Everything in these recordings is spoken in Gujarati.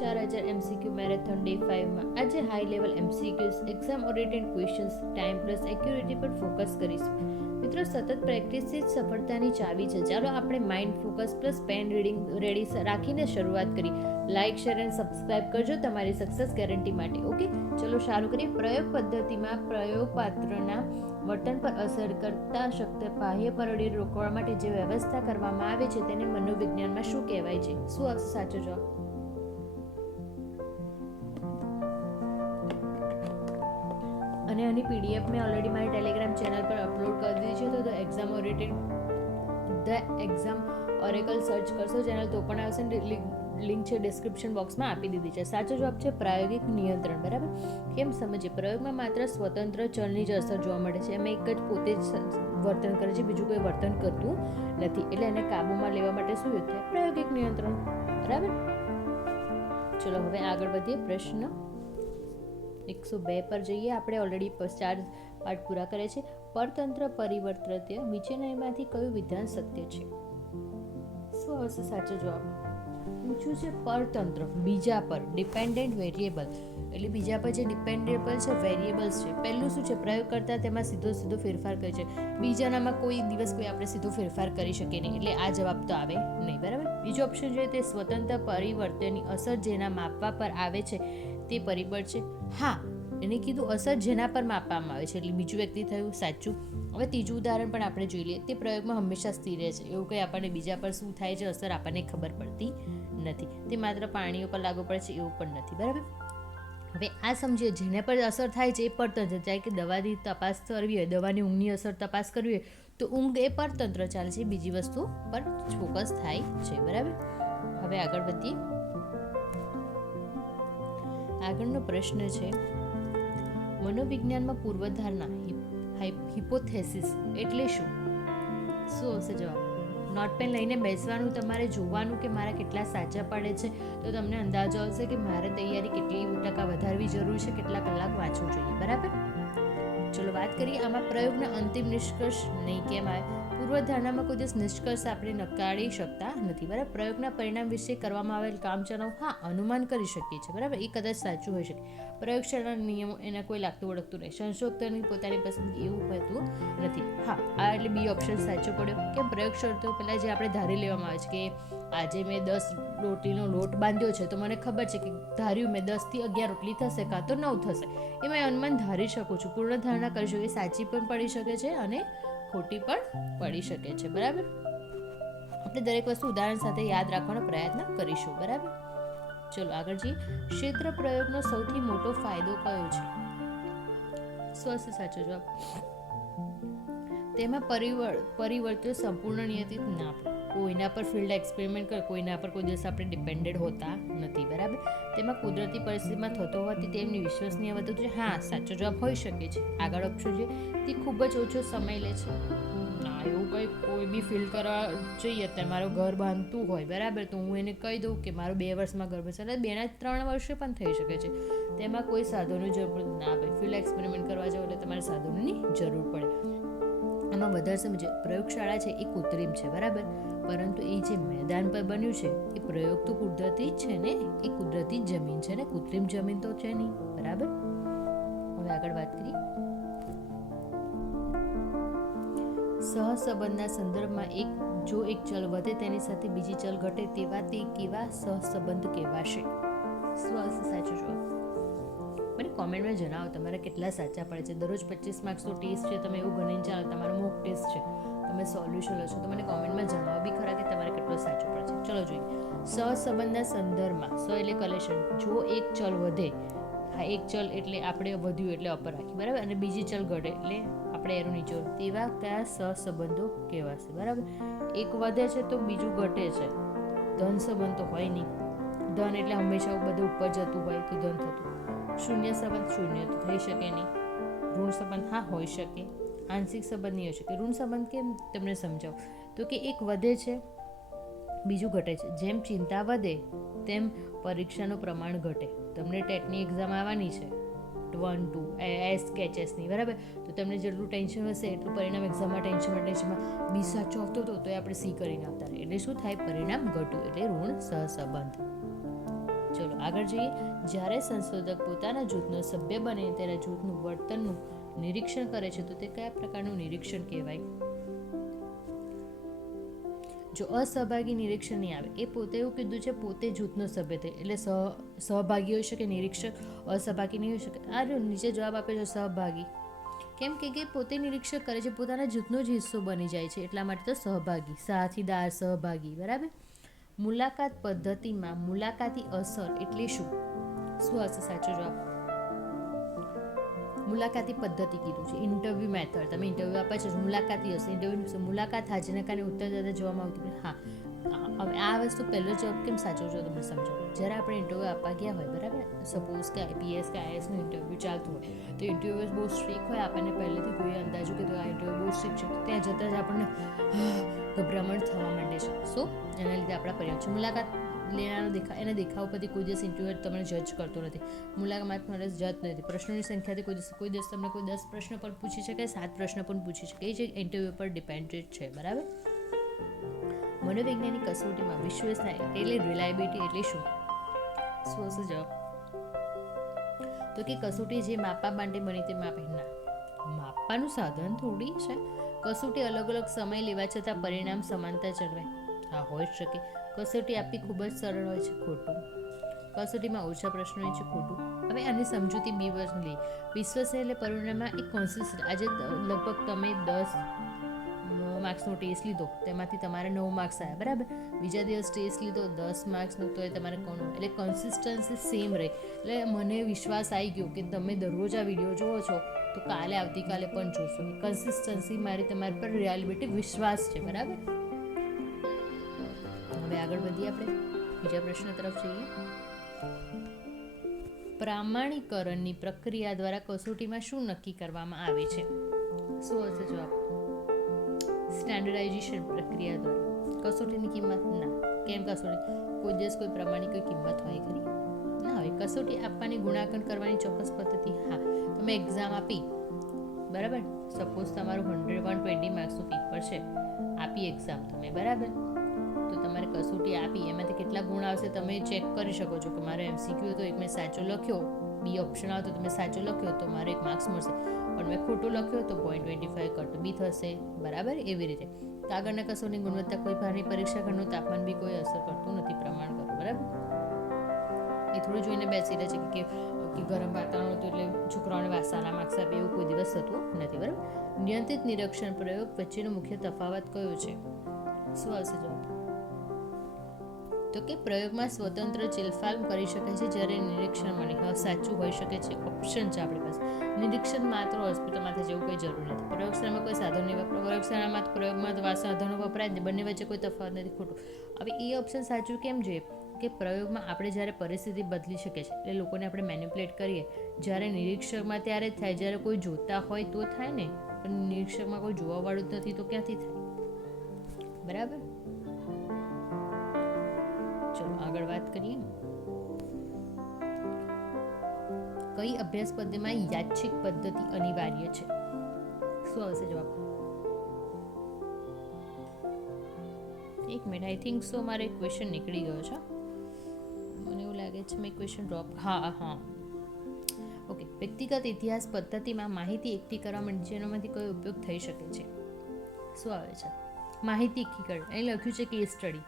ચાર હજાર એમસીક્યુ મેરેથોન ડે ફાઇવમાં આજે high level MCQs exam oriented questions time plus accuracy પર ફોકસ કરીશું. મિત્રો, સતત પ્રેક્ટિસથી જ સફળતાની ચાવી છે. ચાલો આપણે mind focus plus pen reading ready રાખીને શરૂઆત કરી લાઇક શેર અને સબસ્ક્રાઇબ કરજો તમારી સક્સેસ ગેરંટી માટે ઓકે ચલો સારું કરીએ. પ્રયોગ પદ્ધતિમાં પ્રયોગ પાત્રના વર્તન પર અસર કરતા શક્તિ બાહ્ય પરોડી રોકવા માટે જે વ્યવસ્થા કરવામાં આવે છે, તેને મનોવિજ્ઞાનમાં શું કહેવાય છે? શું સાચો જવાબ? આની પીડીએફ મેં ઓલરેડી મારી ટેલિગ્રામ ચેનલ પર અપલોડ કરી દીધી છે, તો the exam oriented the exam oracle search કરશો ચેનલ તો પણ આવશે ને લિંક છે ડિસ્ક્રિપ્શન બોક્સમાં આપી દીધી છે. સાચો જવાબ છે પ્રાયોગિક નિયંત્રણ, બરાબર? કેમ સમજીએ? પ્રયોગમાં માત્ર સ્વતંત્ર ચલની જ અસર જોવા મળે છે. એમાં એક જ પોતે જ વર્તન કરે છે, બીજું કોઈ વર્તન કરતું નથી. એટલે એને કાબૂમાં લેવા માટે શું થાય? પ્રાયોગિક નિયંત્રણ, બરાબર? ચલો, હવે આગળ વધીએ. પ્રશ્ન એકસો બે પર જઈએ. આપણે ઓલરેડી ચાર પાઠ પૂરા કરે છે. પરતંત્ર પરિવર્તનત્ય નીચેનામાંથી કયું વિધાન સત્ય છે? શું આવશે સાચો જવાબ? પૂછ્યું છે પરતંત્ર. બીજા પર ડિપેન્ડન્ટ વેરિયેબલ એટલે બીજા પર જે ડિપેન્ડેબલ છે વેરિયેબલ્સ છે. પહેલું શું છે? પ્રયોગ કરતા તેમાં સીધો સીધો ફેરફાર કરે છે. બીજાનામાં કોઈ દિવસ કોઈ આપણે સીધો ફેરફાર કરી શકીએ નહીં. એટલે આ જવાબ તો આવે નહીં, બરાબર? બીજો ઓપ્શન છે તે સ્વતંત્ર પરિવર્તનની અસર જેના માપવા પર આવે છે. તે પરિબળ છે. હા, એને કીધું અસર જેના પર માપવામાં આવે છે. એટલે બીજું વ્યક્તિ થયું, સાચું. હવે ત્રીજું ઉદાહરણ પણ આપણે જોઈ લઈએ. તે પ્રયોગમાં હંમેશા સ્થિર રહે છે. એવું કંઈ આપણને બીજા પર શું થાય છે, અસર આપણને ખબર પડતી નથી. તે માત્ર પાણીઓ પર લાગુ પડે છે, એવું પણ નથી. બરાબર? હવે આ સમજીએ, જેને પર અસર થાય છે, એ પરતંત્ર. જાય કે દવાની તપાસ કરવી હોય, દવાની ઊંઘની અસર તપાસ કરવી હોય, તો ઊંઘ એ પરતંત્ર ચાલે છે. બીજી વસ્તુ પર ફોકસ થાય છે. બરાબર? હવે આગળ વધીએ. આગળનો પ્રશ્ન છે, મનોવિજ્ઞાનમાં પૂર્વધારણા હિપોથેસિસ એટલે શું? શું હશે જવાબ? નોટ પેન લઈને બેસવાનું, તમારે જોવાનું કે મારા કેટલા સાચા પડે છે, તો તમને અંદાજો આવશે કે મારે તૈયારી કેટલી ટકા વધારવી જરૂર છે, કેટલા કલાક વાંચવું જોઈએ, બરાબર? ચલો, વાત કરીએ આમાં પ્રયોગના અંતિમ નિષ્કર્ષ નહીં, કેમ આવે પૂર્વધારણામાં કોઈ દિવસ નિષ્કર્ષ આપણે નકારી શકતા નથી. બરાબર? પ્રયોગના પરિણામ વિશે કરવામાં આવેલ કામચલાઉ હા, અનુમાન કરી શકીએ છીએ. બરાબર? એ કદાચ સાચું હોઈ શકે. પ્રયોગશાળાના નિયમો એના કોઈ લાગતું ઓળખતું નહીં. સંશોધકની પોતાની પસંદગી એવું હોતું નથી. હા, આ એટલે બી ઓપ્શન સાચો પડ્યો. કે પ્રયોગ તો પહેલાં જે આપણે ધારી લેવામાં આવે છે કે આજે મેં દસ રોટલીનો લોટ બાંધ્યો છે, તો મને ખબર છે કે ધાર્યું મેં દસથી અગિયાર રોટલી થશે કાં તો નવ થશે. એ મેં અનુમાન ધારી શકું છું. પૂર્ણ ધારણા કરી શકું એ સાચી પણ પડી શકે છે અને ખોટી પણ પડી શકે છે, બરાબર? આપણે દરેક વસ્તુ ઉદાહરણ સાથે યાદ રાખવાનો પ્રયત્ન કરીશું, બરાબર? ચલો, આગળ જઈએ. ક્ષેત્ર પ્રયોગનો સૌથી મોટો ફાયદો કયો છે? સ્વસ્થ સાચો જવાબ. તેમાં પરિવર્ત પરિવર્તન સંપૂર્ણ નિયંત્રિત ના પડે. કોઈના પર ફિલ્ડ એક્સપેરિમેન્ટ કર, કોઈના પર કોઈ દિવસ આપણે ડિપેન્ડેડ હોતા નથી, બરાબર? તેમાં કુદરતી પરિસ્થિતિમાં થતો હોવાથી તેમની વિશ્વસનીય વધુ છે. હા, સાચો જવાબ હોઈ શકે છે. આગળ ઓપ્શન છે તે ખૂબ જ ઓછો સમય લે છે. એવું કંઈ કોઈ બી ફિલ કરવા જોઈએ અત્યારે મારું ઘર બાંધતું હોય, બરાબર? તો હું એને કહી દઉં કે મારું બે વર્ષમાં ઘર બનશે. એટલે બેના ત્રણ વર્ષે પણ થઈ શકે છે. તેમાં કોઈ સાધનોની જરૂર ના ભાઈ ફિલ્ડ એક્સપેરિમેન્ટ કરવા જાવ એટલે તમારે સાધનોની જરૂર પડે. આમાં વધારે સમજે. પ્રયોગશાળા છે એ કૃત્રિમ છે, બરાબર? પરંતુ એ જે મેદાન પર બન્યું છે, એ પ્રયોગ તો કુદરતી જ છે ને? એ કુદરતી જ જમીન છે ને? કૃત્રિમ જમીન તો છે નહીં, બરાબર? હવે આગળ વાત કરીએ. સહસંબંધના સંદર્ભમાં એક, જો એક ચલ વધે તેની સાથે બીજી ચલ ઘટે તેવા તે કેવા સહસંબંધ કહેવાશે? શું સાચું જવાબ. મને કોમેન્ટમાં જણાવો, તમારા કેટલા સાચા પડે છે? દરરોજ પચીસ માર્ક્સનો ટેસ્ટ છે, તમે એવું ગણીને ચાલો, તમારો મોક ટેસ્ટ છે, તમે સોલ્યુશન લો છો, તો મને કોમેન્ટમાં જણાવો બી ખરા કે તમારે કેટલો સાચો પડે છે. ચલો જોઈએ. સંબંધના સંદર્ભમાં, સ એટલે કલેક્શન જો એક ચલ વધે હા એક ચલ એટલે આપણે વધ્યું એટલે અપર રાખી બરાબર? અને બીજી ચલ ઘટે એટલે આપણે એનું નીચો તેવા કયા સહસંબંધો કહેવાશે, બરાબર? એક વધે છે તો બીજું ઘટે છે. ધન સંબંધ તો હોય નહીં. ધન એટલે હંમેશા બધું ઉપર જતું હોય તો ધન થતું શૂન્ય સંબંધ શૂન્ય થઈ શકે નહીં. ઋણ સંબંધ હા હોઈ શકે. આંશિક સંબંધ નહીં હોઈ શકે. ઋણ સંબંધ કેમ તમને સમજાવો? તો કે એક વધે છે, બીજું ઘટે છે. જેમ ચિંતા વધે, તેમ પરીક્ષાનું પ્રમાણ ઘટે. તમને ટેટની એક્ઝામ આવવાની છે. વન ટુ એસ કેચેસની બરાબર? તો તમને જેટલું ટેન્શન હશે, એટલું પરિણામ એક્ઝામમાં ટેન્શનમાં ટેન્શનમાં બી સાચો આવતો હતો તો એ આપણે સી કરીને આવતા એટલે શું થાય? પરિણામ ઘટ્યું એટલે ઋણ સહસંબંધ. આગળ જઈએ, જ્યારે સંશોધક પોતાના જૂથનો સભ્ય બને તેના જૂથનું વર્તનનું નિરીક્ષણ કરે છે, તો તે કયા પ્રકારનું નિરીક્ષણ કહેવાય? જો અસહભાગી નિરીક્ષણ નહીં આવે, એ પોતે એવું કીધું છે, પોતે જૂથનો સભ્ય થાય, એટલે સહ, સહભાગી હોઈ શકે, નિરીક્ષક અસહભાગી નહીં હોઈ શકે. આ નીચે જવાબ આપે છે, સહભાગી. કેમ કે કે પોતે નિરીક્ષક કરે છે, પોતાના જૂથનો જ હિસ્સો બની જાય છે, એટલા માટે તો સહભાગી, સાથીદાર સહભાગી, બરાબર? મુલાકાત પદ્ધતિમાં મુલાકાતી અસર એટલે શું? શું હશે સાચો જવાબ? મુલાકાતી પદ્ધતિ કીધું છે. ઇન્ટરવ્યુ મેથડ તમે ઇન્ટરવ્યૂ આપ્યા છે, મુલાકાતી હશે. ઇન્ટરવ્યૂ મુલાકાત હાજરના કારણે ઉત્તર દાદા જોવામાં આવતું હા. હવે આ વસ્તુ પહેલો જવાબ કેમ સાચો? જો તમને સમજો. જ્યારે આપણે ઇન્ટરવ્યૂ આપવા ગયા હોય, બરાબર? સપોઝ કે આઈપીએસ કે આઈએસનું ઇન્ટરવ્યૂ ચાલતું હોય તો ઇન્ટરવ્યૂ બહુ સ્ટ્રીક હોય આપણને પહેલેથી કોઈ અંદાજો કે આ ઇન્ટરવ્યૂ બહુ સ્ટ્રીક છે તો ત્યાં જતાં જ આપણને ગભરામણ થવા માંડે છે સો એના લીધે આપણા પરિવાર મુલાકાત લેનારો દેખા એના દેખાવ પરથી કોઈ દિવસ ઇન્ટરવ્યુ તમને જજ કરતો નથી મુલાકાત માટે જજ નથી પ્રશ્નોની સંખ્યાથી કોઈ દિવસ કોઈ દિવસ તમને કોઈ દસ પ્રશ્ન પણ પૂછી શકે સાત પ્રશ્ન પણ પૂછી શકે એ જે ઇન્ટરવ્યુ પર ડિપેન્ડેડ છે બરાબર મનોવૈજ્ઞાનિક કસોટીમાં વિશ્વસનીય એટલે રિલાયબિલિટી એટલે શું શું જવાબ તો કે કસોટી જે માપવા માટે બની તે માપે. ના, માપવાનું સાધન થોડી છે. કસોટી અલગ અલગ સમય લેવા છતાં પરિણામ સમાનતા જળવાય. હા હોઈ જ શકે. કસોટી આપવી ખૂબ જ સરળ હોય છે, ખોટું. કસોટીમાં ઓછા પ્રશ્નો હોય છે, ખોટું. હવે આની સમજૂતી બી લઈ વિશ્વસનીય પરિણામમાં એક કોન્સિસ્ટ આજે લગભગ તમે દસ માર્ક્સનો ટેસ્ટ લીધો. તેમાંથી તમારે નવ માર્ક્સ આવ્યા, બરાબર? બીજા દિવસ ટેસ્ટ લીધો, દસ માર્ક્સનો તો એ તમારે કોનો એટલે કન્સિસ્ટન્સી સેમ રહે. એટલે મને વિશ્વાસ આવી ગયો કે તમે દરરોજ આ વીડિયો જુઓ છો, તો કાલે આવતીકાલે પણ જોશો. કન્સિસ્ટન્સી મારી તમારી પર રિયાલિટી વિશ્વાસ છે, બરાબર? હવે આગળ વધીએ આપણે. બીજા પ્રશ્ન તરફ જઈએ. પ્રામાણીકરણની પ્રક્રિયા દ્વારા કસોટીમાં શું નક્કી કરવામાં આવે છે? શું હશે જવાબ? સ્ટેન્ડર્ડાઇઝેશન પ્રક્રિયા દ્વારા. કસોટીની કિંમત ના. કેમ કસોટી? કોઈ દિવસ કોઈ પ્રમાણિક કોઈ કિંમત હોય ખરી? ના હોય. કસોટી આપવાની ગુણાંકન કરવાની ચોક્કસ પદ્ધતિ, હા. તમે એક્ઝામ આપી, બરાબર? સપોઝ તમારું હંડ્રેડ વન ટ્વેન્ટી માર્ક્સનું પેપર છે. આપી એક્ઝામ તમે, બરાબર? તો તમારે કસોટી આપી, એમાંથી કેટલા ગુણ આવશે તમે ચેક કરી શકો છો. કે મારો એમસીક્યુ તો એક મેં સાચો લખ્યો બી ઓપ્શન આવતો તમે સાચો લખ્યો, તો મારે એક માર્ક્સ મળશે. પણ મેં ખોટું લખ્યું તો પોઈન્ટ ટ્વેન્ટી ફાઈવ કટ બી થશે. બરાબર? એવી રીતે. કાગળના કસોની ગુણવત્તા કોઈ ભારની પરીક્ષા ઘરનું તાપમાન બી કોઈ અસર કરતું નથી પ્રમાણ કરો બરાબર? એ થોડું જોઈને બેસી રહે છે કે કે ગરમ વાતાવરણ હતું એટલે છોકરાઓને વાસાના માર્ક્સ આપે એવું કોઈ દિવસ થતું નથી, બરાબર? નિયંત્રિત નિરીક્ષણ પ્રયોગ વચ્ચેનો મુખ્ય તફાવત કયો છે? શું આવશે જવાબ? તો કે પ્રયોગમાં સ્વતંત્ર ચેલફાલ કરી શકે છે જ્યારે નિરીક્ષણમાં નિકાલ સાચું હોઈ શકે છે. ઓપ્શન છે આપણી પાસે. નિરીક્ષણ માત્ર હોસ્પિટલમાંથી જેવું કંઈ જરૂર નથી. પ્રયોગશાળામાં કોઈ સાધન વપરાય પ્રયોગશાળામાં પ્રયોગમાં તો સાધનો વપરાય બંને વચ્ચે કોઈ તફાવત નથી ખોટું. હવે એ ઓપ્શન સાચું કેમ જોઈએ? કે પ્રયોગમાં આપણે જ્યારે પરિસ્થિતિ બદલી શકે છે એટલે લોકોને આપણે મેન્યુપ્લેટ કરીએ. જ્યારે નિરીક્ષકમાં ત્યારે થાય. જ્યારે કોઈ જોતા હોય તો થાય ને. પણ નિરીક્ષકમાં કોઈ જોવાવાળું જ નથી તો ક્યાંથી થાય? બરાબર? આગળ વાત કરીએ. કઈ અભ્યાસ પદ્ધતિમાં યાદચ્છિક પદ્ધતિ અનિવાર્ય છે? શું આવશે જવાબ? એક મિનિટ આઈ થિંક સો મારે ક્વેશ્ચન નીકળી ગયો છે. મને એવું લાગે છે મેં ક્વેશ્ચન ડ્રોપ હા હા ઓકે વ્યક્તિગત ઇતિહાસ પદ્ધતિમાં માહિતી એકઠી કરવા માટે જેનામાંથી કોઈ ઉપયોગ થઈ શકે છે? શું આવે છે? માહિતી એકઠી કરે અહીં લખ્યું છે કેસ સ્ટડી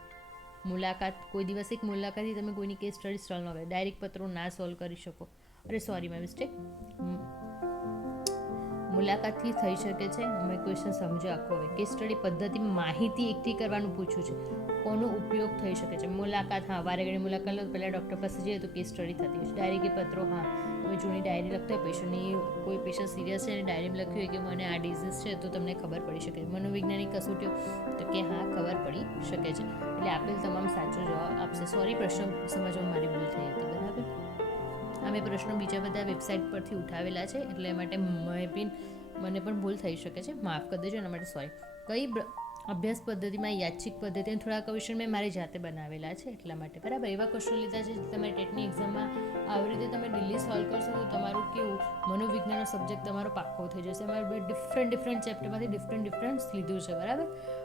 મુલાકાત, કોઈ દિવસ એક મુલાકાતથી તમે કોઈની કેસ સ્ટડી સોલ્વ ન કરે ડાયરેક્ટ પત્રો ના સોલ્વ કરી શકો. અરે સોરી માય મિસ્ટેક મુલાકાતથી થઈ શકે છે. અમે ક્વેશ્ચન સમજો આખો હવે. કેસ સ્ટડી પદ્ધતિમાં માહિતી એકઠી કરવાનું પૂછ્યું છે. કોનો ઉપયોગ થઈ શકે છે? મુલાકાત, હા, વારે ઘડી મુલાકાત લો, પહેલાં ડૉક્ટર પાસે જઈએ તો કેસ સ્ટડી થતી હોય છે. ડાયરી કે પત્રો, હા. તમે જૂની ડાયરી લખતા હોય પેશન્ટની કોઈ પેશન્ટ સિરિયસ છે અને ડાયરીમાં લખ્યું હોય કે મને આ ડિઝીઝ છે, તો તમને ખબર પડી શકે છે. મનોવૈજ્ઞાનિક કસોટીઓ, તો કે, હા, ખબર પડી શકે છે. એટલે આપેલ તમામ સાચો જવાબ આપશે. સોરી પ્રશ્ન સમજવામાં મારી ભૂલ થઈ હતી. મેં પ્રશ્નો બીજા બધા વેબસાઇટ પરથી ઉઠાવેલા છે, એટલે એ માટે મેં બી મને પણ ભૂલ થઈ શકે છે. માફ કરી દેજો, એના માટે સોરી. કઈ અભ્યાસ પદ્ધતિમાં યાદચ્છિક પદ્ધતિ થોડા ક્વેશ્ચન મેં મારી જાતે બનાવેલા છે, એટલા માટે. બરાબર? એવા ક્વેશ્ચન લીધા છે જે તમારે ટેટની એક્ઝામમાં આવી રીતે તમે દિલ્હી સોલ્વ કરશો તો તમારું કેવું? મનોવિજ્ઞાનનો સબ્જેક્ટ તમારો પાક્કો થઈ જશે. અમારે ડિફરન્ટ ડિફરન્ટ ચેપ્ટરમાંથી ડિફરન્ટ ડિફરન્ટ લીધું છે, બરાબર?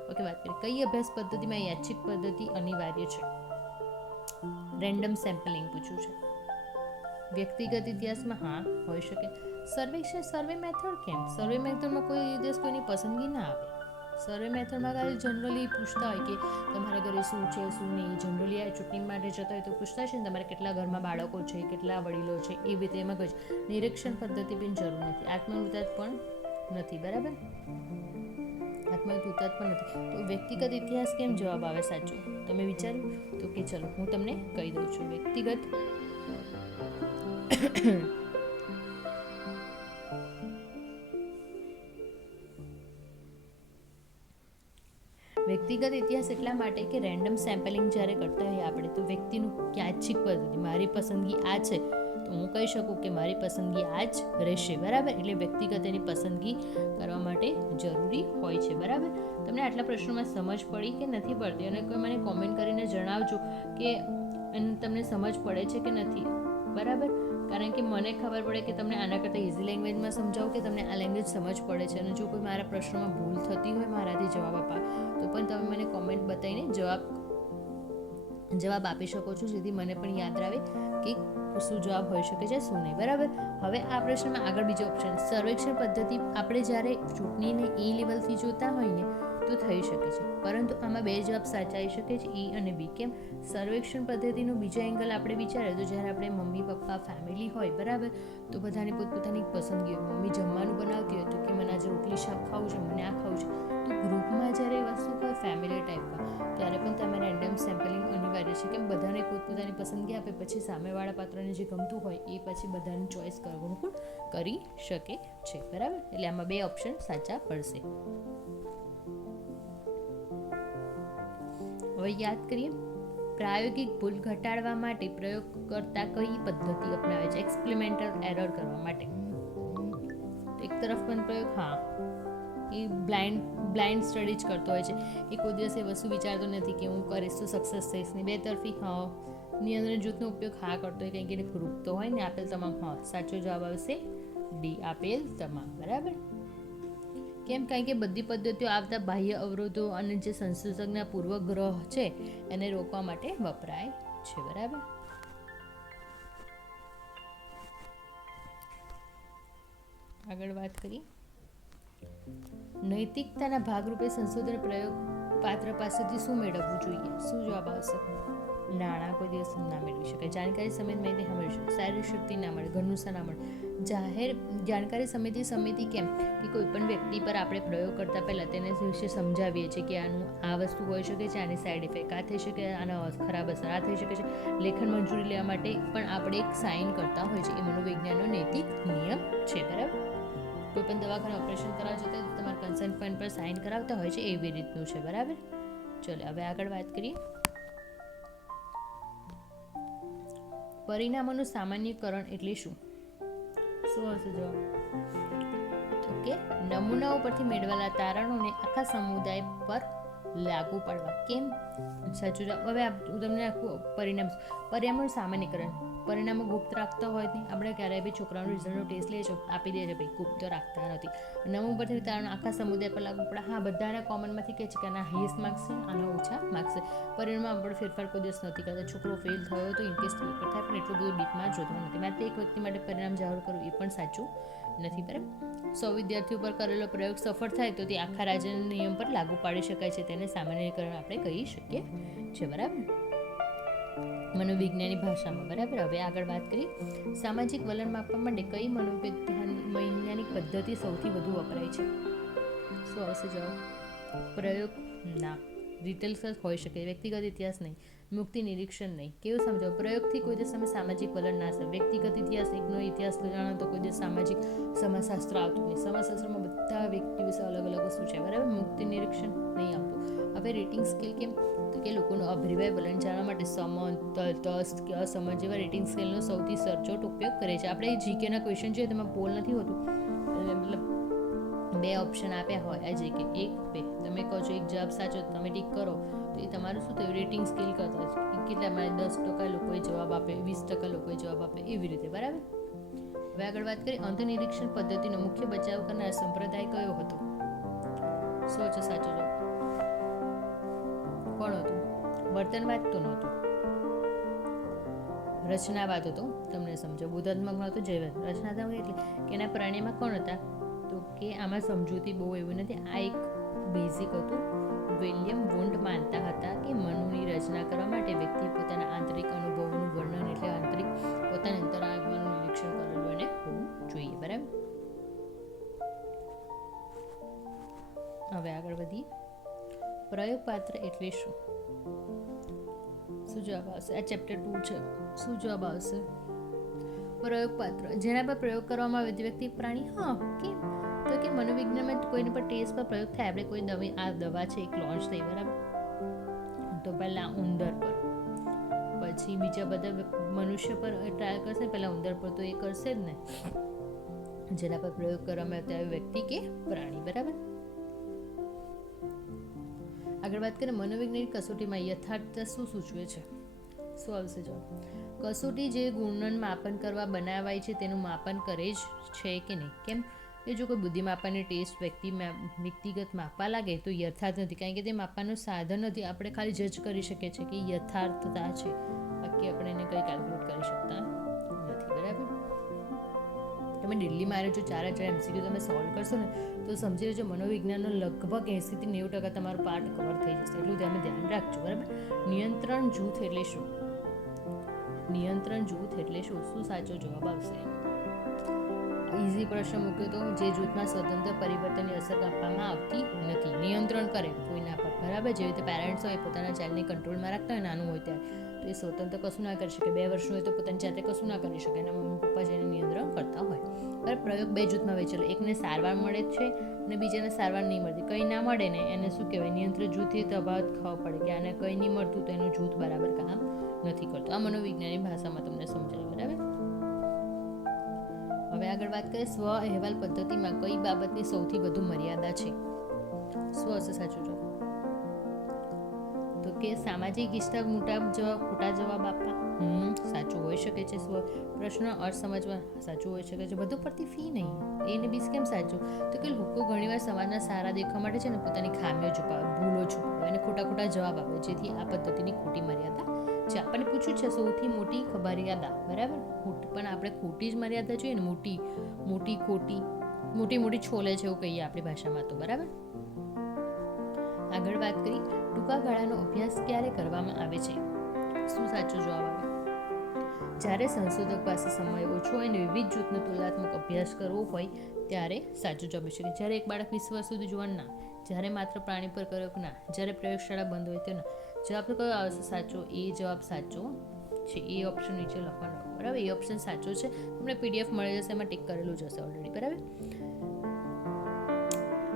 ઓકે, વાત કરીએ. કઈ અભ્યાસ પદ્ધતિમાં યાદચ્છિક પદ્ધતિ અનિવાર્ય છે? રેન્ડમ સેમ્પલિંગ પૂછ્યું છે. વ્યક્તિગત ઇતિહાસમાં હા, હોઈ શકે. સર્વેક્ષણ સર્વે મેથડ કેમ? સર્વે મેથડમાં કોઈ દેશ કોઈની પસંદગી ના આવે. સર્વે મેથડમાં ખાલી જનરલી પૂછતા હોય કે તમારા ઘરે શું છે, શું નહીં? જનરલી આ ચૂંટણી માટે જતા હોય તો પૂછતા છે ને તમારે કેટલા ઘરમાં બાળકો છે, કેટલા વડીલો છે? એ રીતે એમાં કહે નિરીક્ષણ પદ્ધતિ પણ જરૂર નથી. આત્મવૃતાત પણ નથી, બરાબર? આત્મવૃતાત પણ નથી. તો વ્યક્તિગત ઇતિહાસ કેમ જવાબ આવે સાચો? તમે વિચાર્યું તો કે ચલો, હું તમને કહી દઉં છું. વ્યક્તિગત વ્યક્તિગત ઇતિહાસ એટલા માટે કે રેન્ડમ સેમ્પલિંગ જ્યારે કરતા હોઈએ આપણે, તો વ્યક્તિનું યાદચ્છિક પદ્ધતિ મારી પસંદગી આ છે. તો હું કહી શકું કે મારી પસંદગી આ જ રહેશે, બરાબર? એટલે વ્યક્તિગત એની પસંદગી કરવા માટે જરૂરી હોય છે, બરાબર? તમને આટલા પ્રશ્નોમાં સમજ પડી કે નથી પડતી? અને કોઈ મને કોમેન્ટ કરીને જણાવજો કે તમને સમજ પડે છે કે નથી? બરાબર? કારણ કે મને ખબર પડે કે તમને આના કરતાં ઇઝી લેંગ્વેજમાં સમજાવું કે તમને આ લેંગ્વેજ સમજ પડે છે અને જો કોઈ મારા પ્રશ્નોમાં ભૂલ થતી હોય મારાથી જવાબ આપવા, તો પણ તમે મને કોમેન્ટ બતાવીને જવાબ જવાબ આપી શકો છો જેથી મને પણ યાદ રહે કે શું જવાબ હોઈ શકે છે, શું નહીં. બરાબર? હવે આ પ્રશ્નમાં આગળ બીજો ઓપ્શન સર્વેક્ષણ પદ્ધતિ આપણે જ્યારે ચૂંટણીને ઈ લેવલથી જોતા હોય ને તો થઈ શકે છે. પરંતુ આમાં બે જવાબ સાચા આવી શકે છે, ઈ અને બી. કેમ? સર્વેક્ષણ પદ્ધતિનો બીજો એંગલ આપણે વિચારીએ તો જ્યારે આપણે મમ્મી, પપ્પા ફેમિલી હોય, બરાબર? તો બધાની પોતપોતાની પસંદગી હોય. મમ્મી જમવાનું બનાવતી હોય તો કે મને આજે રોટલી શાક ખાવું છે, મને આ ખાવું છે. તો ગ્રુપમાં જ્યારે વસ્તુ હોય ફેમિલી ટાઈપમાં ત્યારે પણ તમે રેન્ડમ સેમ્પલિંગ અનિવાર્ય છે. કેમ? બધાને પોતપોતાની પસંદગી આપે, પછી સામેવાળા પાત્રને જે ગમતું હોય, એ પછી બધાને ચોઈસ કરવાનું પણ કરી શકે છે. બરાબર? એટલે આમાં બે ઓપ્શન સાચા પડશે. હવે યાદ કરીએ, પ્રાયોગિક ભૂલ ઘટાડવા માટે પ્રયોગ કરતા કઈ પદ્ધતિ અપનાવે છે? એક્સપ્લિમેન્ટલ એરર કરવા માટે. એક તરફ પણ પ્રયોગ, હા. એ બ્લાઇન્ડ બ્લાઇન્ડ સ્ટડી જ કરતો હોય છે. એ કોઈ દિવસ એ વસ્તુ વિચારતો નથી કે હું કરીશ તો સક્સેસ થઈશ ને બે તરફી, હા. નિયંત્રણ જૂથનો ઉપયોગ હા કરતો હોય કંઈક એને રૂપતો હોય ને આપેલ તમામ, હા, સાચો જવાબ આવશે ડી, આપેલ તમામ. બરાબર? કેમ? કારણ કે બધી પદ્ધતિઓ આવતા બાહ્ય અવરોધો અને જે સંશોધકના પૂર્વગ્રહ છે, એને રોકવા માટે વપરાય છે, બરાબર? આગળ વાત કરીએ. નૈતિકતાના ભાગરૂપે સંશોધન પ્રયોગ પાત્ર પાસેથી શું મેળવવું જોઈએ? શું જવાબ આવશે? નાણાં કોઈ દિવસ ના મેળવી શકે જાણકારી સમય માહિતી શારીરિક શક્તિ ના મળે, ઘરનું ના મળે. જાહેર જાણકારી સમિતિ સમિતિ કેમ? કે કોઈ પણ વ્યક્તિ પર આપણે પ્રયોગ કરતા પહેલાં તેને વિશે સમજાવીએ છીએ કે આનું આ વસ્તુ હોઈ શકે છે, આની સાઈડ ઇફેક્ટ આ થઈ શકે, આના ખરાબ અસર આ થઈ શકે છે. લેખન મંજૂરી લેવા માટે પણ આપણે એક સાઇન કરતા હોય છે. એ મનોવિજ્ઞાનનો નૈતિક નિયમ છે, બરાબર? કોઈ પણ દવાખાને ઓપરેશન કરાવવા જતા તમારા કન્સન્ટ પોઈન્ટ પર સાઇન કરાવતા હોય છે, એવી રીતનું છે, બરાબર? ચલો, હવે આગળ વાત કરીએ. પરિણામોનું સામાન્યકરણ એટલે શું? શું હશે જવાબ? તો કે નમૂનાઓ પરથી મેળવેલા તારણોને આખા સમુદાય પર લાગુ પાડવા. કેમ? સાચું જવાબ હવે હું તમને આખું પરિણામ પર્યાવરણ સામાન્યકરણ. પરિણામો ગુપ્ત રાખતા હોય નહીં. આપણે ક્યારેય બી છોકરાઓનું રિઝલ્ટનો ટેસ્ટ લેજો આપી દે છે ભાઈ. ગુપ્ત રાખતા નથી. નમૂ પરથી તારણ આખા સમુદાય પર લાગુ પડે. હા, બધાના કોમનમાંથી કહે છે કે આના હાઈએસ્ટ માર્ક્સ છે, આના ઓછા માર્ક્સ છે. પરિણામમાં આપણે ફેરફાર કોઈ દિવસ નથી કરતા. છોકરો ફેલ થયો તો ઇનકેસ પેપર થાય પણ એટલું બધું ડીપમાં જોતો નથી. મેં તે એક વ્યક્તિ માટે પરિણામ જાહેર કરવું એ પણ સાચું નથી, બરાબર? સો વિદ્યાર્થીઓ પર કરેલો પ્રયોગ સફળ થાય તો તે આખા રાજ્યના નિયમ પર લાગુ પાડી શકાય છે. તેને સામાન્યકરણ આપણે કહી શકીએ છે બરાબર? મનોવિજ્ઞાની ભાષામાં, બરાબર? હવે આગળ વાત કરીએ સામાજિક વલણ માપવા માટે કઈ મનોવૈજ્ઞાનિક વૈજ્ઞાનિક પદ્ધતિ સૌથી વધુ વપરાય છે? શું આવશે જવાબ? પ્રયોગ? ના. રિટેલ હોઈ શકે. વ્યક્તિગત ઇતિહાસ નહીં. મુક્તિ નિરીક્ષણ નહીં. કેવું સમજાવો? પ્રયોગથી કોઈ દિવસ તમે સામાજિક વલણ ના સર વ્યક્તિગત ઇતિહાસ એકનો ઇતિહાસ જાણો તો કોઈ દિવસ સામાજિક સમાજશાસ્ત્ર આવતું નહીં. સમાજશાસ્ત્રમાં બધા વ્યક્તિ વિશે અલગ અલગ વસ્તુ છે. બરાબર? મુક્તિ નિરીક્ષણ નહીં આવતું હવે રેટિંગ સ્કેલ કેમ? તો કે લોકોનું અભિપ્રાય વલણ જાણવા માટે સમન તસ્ત કે અસમજ જેવા રેટિંગ સ્કેલનો સૌથી સચોટ ઉપયોગ કરે છે. આપણે જીકેના ક્વેશ્ચન છે તેમાં પોલ નથી હોતું. મતલબ બે ઓપ્શન આપ્યા હોય. આજે કે એક બે. તમે કહો છો એક જવાબ સાચો તમે ટીક કરો. તો એ તમારું શું થયું? રેટિંગ સ્કિલ કરતા હોય કેટલા મારે દસ ટકા લોકોએ જવાબ આપે, વીસ ટકા લોકોએ જવાબ આપે, એવી રીતે. બરાબર? હવે આગળ વાત કરીએ. અંતનિરીક્ષણ પદ્ધતિનો મુખ્ય બચાવ કરનાર સંપ્રદાય કયો હતો? સોચો સાચો જવાબ. કોણ હતું? વર્તનવાદ તો નહોતું. રચનાવાદ હતો. તમને સમજો બુદ્ધાત્મક હતો જૈવ રચનાત્મક એટલે કે એના પ્રાણીમાં કોણ હતા? તો કે આમાં સમજૂતી બહુ એવું નથી. આ એક બેઝિક હતું. વિલિયમ વોન્ડ માનતા હતા કે મનોની રચના કરવા માટે વ્યક્તિ પોતાના આંતરિક અનુભવોનું વર્ણન એટલે આંતરિક પોતાના અંતરાત્માનું નિરીક્ષણ કરેલું એને હોવું જોઈએ, બરાબર? હવે આગળ વધીએ. પ્રયોગ પાત્ર એટલે શું? શું જવાબ આવશે? આ ચેપ્ટર ટુ છે. શું જવાબ આવશે? પ્રયોગ પાત્ર જેના પર પ્રયોગ કરવામાં આવે તે વ્યક્તિ પ્રાણી, હા, કેમ? તો કે મનોવિજ્ઞાનમાં કોઈની પર ટેસ્ટ પર પ્રયોગ થાય. આપણે કોઈ દવા, આ દવા છે, એક લોન્ચ થઈ, બરાબર? તો પહેલાં ઉંદર પર. પછી બીજા બધા મનુષ્ય પર ટ્રાયલ કરશે પહેલાં ઉંદર પર તો એ કરશે જ ને. જેના પર પ્રયોગ કરવામાં આવે તે વ્યક્તિ કે પ્રાણી, બરાબર? આગળ વાત કરીએ મનોવૈજ્ઞાનિક કસોટીમાં યથાર્થતા શું સૂચવે છે? શું આવશે જવાબ? કસોટી જે ગુણન માપન કરવા બનાવાય છે, તેનું માપન કરે જ છે કે નહીં? કેમ? કે જો કોઈ બુદ્ધિ માપવાની ટેસ્ટ વ્યક્તિ વ્યક્તિગત માપવા લાગે તો યથાર્થ નથી. કારણ કે તે માપવાનું સાધન નથી. આપણે ખાલી જજ કરી શકીએ છીએ કે યથાર્થતા છે. બાકી આપણે એને કંઈ કેલ્ક્યુલેટ કરી શકતા નથી, બરાબર? તમે દિલ્હી મારે જો ચાર હજાર એમસીક્યુ તમે સોલ્વ કરશો ને, તો સમજી લેજો મનોવિજ્ઞાનનો લગભગ એંસીથી નેવું ટકા તમારો પાર્ટ કવર થઈ જશે. એટલું તમે ધ્યાન રાખજો, બરાબર? નિયંત્રણ જૂથ એટલે શું? નિયંત્રણ જૂથ એટલે શું? શું સાચો જવાબ આવશે? ઇઝી પ્રશ્ન મૂક્યો તો, જે જૂથમાં સ્વતંત્ર પરિવર્તનની અસર આપવામાં આવતી નથી. નિયંત્રણ કરે કોઈના પર. બરાબર? જેવી રીતે પેરેન્ટ્સ હોય, પોતાના ચાઇલ્ડને કંટ્રોલમાં રાખતા હોય, નાનું હોય ત્યારે. એ સ્વતંત્ર કશું ના કરી શકે. બે વર્ષનું હોય તો પોતાની જાતે કશું ના કરી શકે. એના મમ્મી પપ્પા જેને નિયંત્રણ કરતા હોય. પણ પ્રયોગ બે જૂથમાં વહેંચેલો. એકને સારવાર મળે છે અને બીજાને સારવાર નહીં મળતી. કંઈ ના મળે ને એને શું કહેવાય? નિયંત્રણ જૂથથી તફાવત ખાવા પડે કે આને કંઈ નહીં મળતું તો એનું જૂથ બરાબર કામ નથી કરતું. આ મનોવિજ્ઞાનની ભાષામાં તમને સમજાય. બરાબર? હવે આગળ વાત કરીએ સ્વ અહેવાલ પદ્ધતિમાં કઈ બાબતની સૌથી વધુ મર્યાદા છે? સ્વ હશે સાચું તો કે સામાજિક ઇસ્તક મોટા જવાબ, ખોટા જવાબ આપવા. હમ, સાચું હોઈ શકે છે પ્રશ્ન અર્થ સમજવા સાચું હોઈ શકે છે. બધું પરથી ફી નહીં. એને બીસ કેમ સાચું? તો કે લોકો ઘણીવાર સમાજના સારા દેખવા માટે છે ને પોતાની ખામીઓ છુપાવે, ભૂલો છુપાવે અને ખોટા ખોટા જવાબ આપે. જેથી આ પદ્ધતિની ખોટી મર્યાદા છે. આપણને પૂછ્યું છે, સૌથી મોટી મર્યાદા બરાબર? પણ આપણે ખોટી જ મર્યાદા જોઈએ ને. મોટી મોટી ખોટી, મોટી મોટી છોલે છે એવું કહીએ આપણી ભાષામાં તો. બરાબર? આગળ વાત કરી ટૂંકા ગાળાનો અભ્યાસ ક્યારે કરવામાં આવે છે? શું સાચો જવાબ આવે? જ્યારે સંશોધક પાસે સમય ઓછો હોય અને વિવિધ જૂથનો તુલનાત્મક અભ્યાસ કરવો હોય, ત્યારે સાચો જવાબ છે જ્યારે એક બાળક વીસ વર્ષ સુધી જોવાનું ના, જ્યારે માત્ર પ્રાણી પર કર્યો ના, જ્યારે પ્રયોગશાળા બંધ હોય તો ના. જવાબ કયો આવશે? સાચો? એ જવાબ સાચો છે. એ ઓપ્શન નીચે લખવાનો. બરાબર? એ ઓપ્શન સાચો છે. તમને પીડીએફ મળી જશે, એમાં ટીક કરેલું જ હશે ઓલરેડી બરાબર?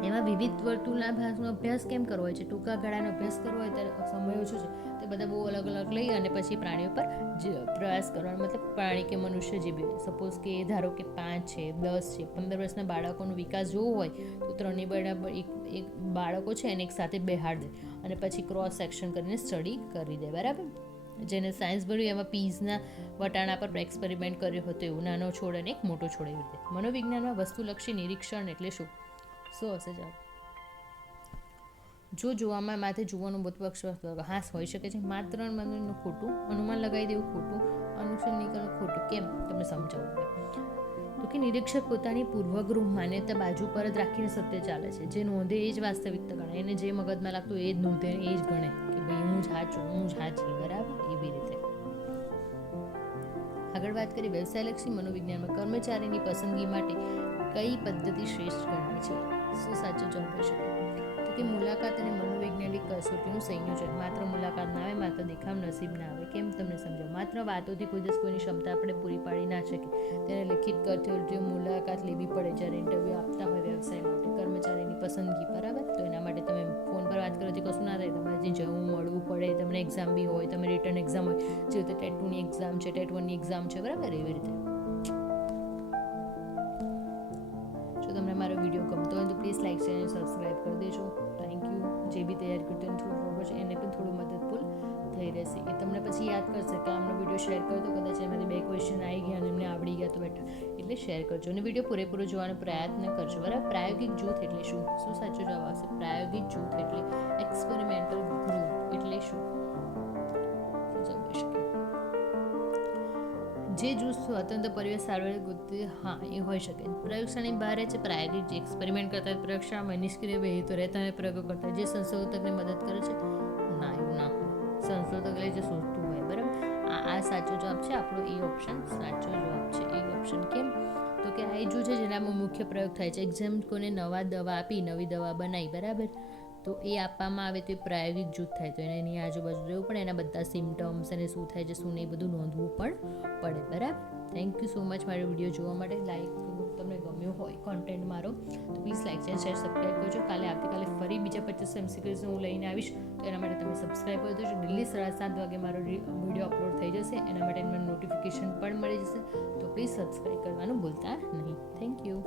એમાં વિવિધ વર્તુળના ભાગનો અભ્યાસ કેમ કરવો હોય છે? ટૂંકા ગાળાનો અભ્યાસ કરવો હોય ત્યારે સમય ઓછો છે. તે બધા બહુ અલગ અલગ લઈ અને પછી પ્રાણીઓ પર પ્રયાસ કરવાનો, મતલબ પ્રાણી કે મનુષ્ય જે બી સપોઝ કે ધારો કે પાંચ છે, દસ છે, પંદર વર્ષના બાળકોનો વિકાસ જોવો હોય, તો ત્રણેય બરાબર એક એક બાળકો છે એને એક સાથે બેહાડ દે અને પછી ક્રોસ સેક્શન કરીને સ્ટડી કરી દે, બરાબર? જેને સાયન્સ ભર્યું એમાં પીઝના વટાણા પર એક્સપેરિમેન્ટ કર્યો હતો, એવું નાનો છોડ અને એક મોટો છોડ એવી રીતે. મનોવિજ્ઞાનમાં વસ્તુલક્ષી નિરીક્ષણ એટલે શું? શું હશે જવાબ? જો જોવામાં માથે જોવાનું બુદ્ધપક્ષ હાસ હોઈ શકે છે. માત્ર મનનું ખોટું, અનુમાન લગાવી દેવું ખોટું અનુસંધિકરણ ખોટું. કેમ? તમને સમજાવો તો કે નિરીક્ષક પોતાની પૂર્વગૃહ માન્યતા બાજુ પર જ રાખીને સત્ય ચાલે છે. જે નોંધે એ જ વાસ્તવિકતા ગણે એને જે મગજમાં લાગતું એ જ નોંધે એ જ ગણે કે ભાઈ હું જ હાચું, હું જ હાચી, બરાબર? એવી રીતે. આગળ વાત કરીએ. વ્યવસાયલક્ષી મનોવિજ્ઞાનમાં કર્મચારીની પસંદગી માટે કઈ પદ્ધતિ શ્રેષ્ઠ ગણાય છે? શું સાચો જવાબ હોઈ શકે? તો કે મુલાકાત અને મનોવૈજ્ઞાનિક કસોટીનું સંયોજન માત્ર મુલાકાત ના આવે, માત્ર દેખાવ નસીબ ના આવે. કેમ તમને સમજો માત્ર વાતોથી કોઈ દિવસ કોઈની ક્ષમતા આપણે પૂરી પાડી ના શકીએ. તેને લિખિત કરતી મુલાકાત લેવી પડે જ્યારે ઇન્ટરવ્યૂ આપતા હોય વ્યવસાય માટે, કર્મચારીની પસંદગી, બરાબર? તો એના માટે તમે ફોન પર વાત કરો કશું ના થાય, તમારે જે જવું, મળવું પડે, તમને એક્ઝામ બી હોય તમે રિટર્ન એક્ઝામ હોય, જે રીતે ટેટ ટુની એક્ઝામ છે ટેટ વનની એક્ઝામ છે, બરાબર? એવી રીતે. જો તમને મારો વીડિયો ગમતો હોય તો પ્લીઝ લાઈક શેર અને સબસ્ક્રાઈબ કરી દેજો. થેન્ક યુ જે બી તૈયાર કર્યું તેને થોડું ખબર છે, એને પણ થોડું મદદફૂલ થઈ રહેશે. એ તમને પછી યાદ કરશે કે આમનો વીડિયો શેર કરો તો કદાચ એમાંથી બે ક્વેશ્ચન આવી ગયા અને એમને આવડી ગયા તો બેઠા એટલે શેર કરજો અને વીડિયો પૂરેપૂરો જોવાનો પ્રયત્ન કરજો. બરાબર? પ્રાયોગિક જૂથ એટલે શું? શું સાચો જવાબ આવશે? પ્રાયોગિક જૂથ એટલે એક્સપેરિમેન્ટલ ગ્રુપ એટલે શું? જે જૂથ સ્વતંત્ર પરિવેશ સારવાર ગોતે હા, એ હોઈ શકે. પ્રયોગશાળાની બહાર છે પ્રાયોગિક જે એક્સપેરિમેન્ટ કરતા પ્રયોગશાળામાં નિષ્ક્રિય વહેતો રહેતા હોય પ્રયોગો કરતા જે સંશોધકને મદદ કરે છે. ના, એવું ના સંશોધક એટલે જે શોધતું હોય, બરાબર? આ આ સાચો જવાબ છે. આપણો એ ઓપ્શન સાચો જવાબ છે. એ ઓપ્શન કેમ? તો કે આ એ જૂથ છે જેનામાં મુખ્ય પ્રયોગ થાય છે. એક્ઝામ કોને નવા દવા આપી, નવી દવા બનાવી, બરાબર? તો એ આપવામાં આવે તો એ પ્રાયોગિક જૂથ થાય. તો એને એની આજુબાજુ રહેવું પડે, એના બધા સિમ્ટમ્સ અને શું થાય છે, શું નહીં બધું નોંધવું પણ પડે. બરાબર? થેન્ક યુ સો મચ મારો વીડિયો જોવા માટે લાઈક તમને ગમ્યો હોય કોન્ટેન્ટ મારો, તો please like and share subscribe કરજો. કાલે આવતીકાલે ફરી બીજા પચીસ એમસીક્યુઝ હું લઈને આવીશ. તો એના માટે તમે સબસ્ક્રાઈબ કરી દેજો. ડેલી સાડા સાત વાગે મારો વીડિયો અપલોડ થઈ જશે. એના માટે મને નોટિફિકેશન પણ મળી જશે. તો પ્લીઝ સબસ્ક્રાઈબ કરવાનું ભૂલતા નહીં. Thank you